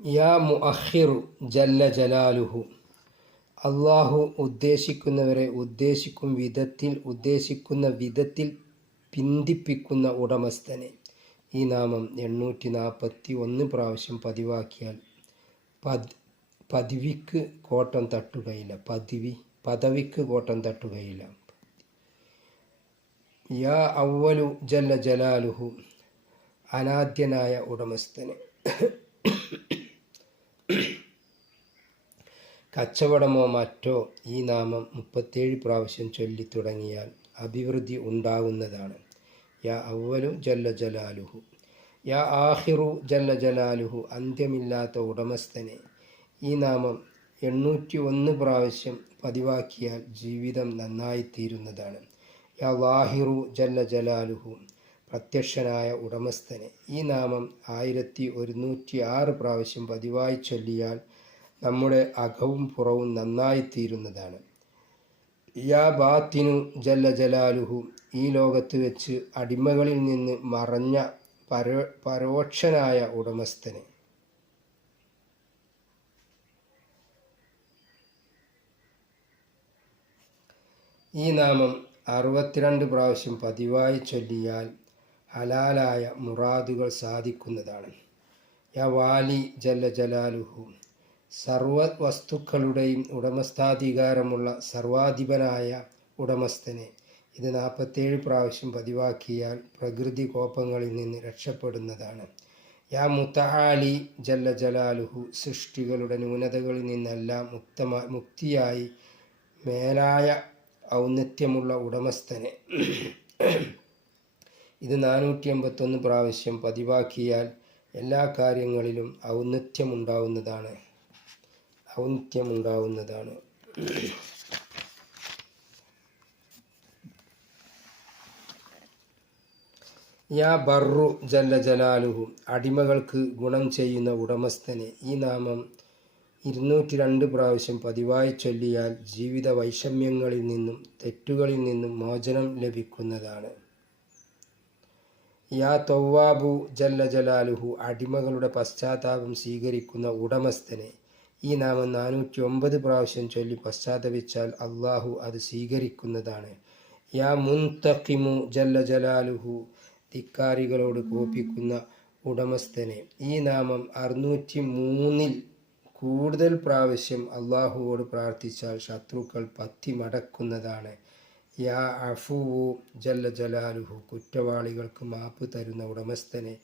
യാ മുഅഖിറു ജല്ല ജലാലുഹു. അള്ളാഹു ഉദ്ദേശിക്കുന്ന വിധത്തിൽ പിന്തിപ്പിക്കുന്ന ഉടമസ്ഥനെ. ഈ നാമം 841 പ്രാവശ്യം പതിവാക്കിയാൽ പദവിക്ക് കോട്ടം തട്ടുകയില്ല. യാ അവ്വലു ജല്ല ജലാലുഹു. അനാദ്യനായ ഉടമസ്ഥനെ. കച്ചവടമോ മറ്റോ ഈ നാമം 37 പ്രാവശ്യം ചൊല്ലി തുടങ്ങിയാൽ അഭിവൃദ്ധി ഉണ്ടാകുന്നതാണ്. യാ അവ്വലു ജല്ല ജലാലുഹു. യാ ആഖിറു ജല്ല ജലാലുഹു. അന്ത്യമില്ലാത്ത ഉടമസ്ഥനെ. ഈ നാമം 801 പ്രാവശ്യം പതിവാക്കിയാൽ ജീവിതം നന്നായിത്തീരുന്നതാണ്. യാ വാഹിറു ജല്ല ജലാലുഹു. പ്രത്യക്ഷനായ ഉടമസ്ഥനെ. ഈ നാമം 1106 പ്രാവശ്യം പതിവായി ചൊല്ലിയാൽ നമ്മുടെ അകവും പുറവും നന്നായിത്തീരുന്നതാണ്. യാ ബാത്തിനു ജല്ല ജലാലുഹു. ഈ ലോകത്ത് വെച്ച് അടിമകളിൽ നിന്ന് മറഞ്ഞ പരോക്ഷനായ ഉടമസ്ഥനെ. ഈ നാമം 62 പ്രാവശ്യം പതിവായി ചൊല്ലിയാൽ ഹലാലായ മുറാദുകൾ സാധിക്കുന്നതാണ്. യാ വാലി ജല്ല ജലാലുഹു. സർവ വസ്തുക്കളുടെയും ഉടമസ്ഥാധികാരമുള്ള സർവാധിപനായ ഉടമസ്ഥനെ. ഇത് 47 പ്രാവശ്യം പതിവാക്കിയാൽ പ്രകൃതി കോപങ്ങളിൽ നിന്ന് രക്ഷപ്പെടുന്നതാണ്. യാ മുതആലി ജല്ല ജലാലുഹു. സൃഷ്ടികളുടെ ന്യൂനതകളിൽ നിന്നെല്ലാം മുക്തിയായി മേലായ ഔന്നത്യമുള്ള ഉടമസ്ഥനെ. ഇത് 481 പ്രാവശ്യം പതിവാക്കിയാൽ എല്ലാ കാര്യങ്ങളിലും ഔന്നത്യമുണ്ടാവുന്നതാണ്. യാ ബർറു ജല്ല ജലാലുഹു. അടിമകൾക്ക് ഗുണം ചെയ്യുന്ന ഉടമസ്ഥനെ. ഈ നാമം 202 പ്രാവശ്യം പതിവായി ചൊല്ലിയാൽ ജീവിത വൈഷമ്യങ്ങളിൽ നിന്നും തെറ്റുകളിൽ നിന്നും മോചനം ലഭിക്കുന്നതാണ്. യാ തവ്വാബു ജല്ല ജലാലുഹു. അടിമകളുടെ പശ്ചാത്താപം സ്വീകരിക്കുന്ന ഉടമസ്ഥനെ. ഈ നാമം 409 പ്രാവശ്യം ചൊല്ലി പശ്ചാത്തപിച്ചാൽ അള്ളാഹു അത് സ്വീകരിക്കുന്നതാണ്. യാ മുൻതഖിമു ജല്ല ജലാലുഹു. ധിക്കാരികളോട് കോപിക്കുന്ന ഉടമസ്ഥനെ. ഈ നാമം 603 കൂടുതൽ പ്രാവശ്യം അള്ളാഹുവോട് പ്രാർത്ഥിച്ചാൽ ശത്രുക്കൾ പത്തി മടക്കുന്നതാണ്. യാ അഫുവു ജല്ല ജലാലുഹു. കുറ്റവാളികൾക്ക് മാപ്പ് തരുന്ന ഉടമസ്ഥനെ.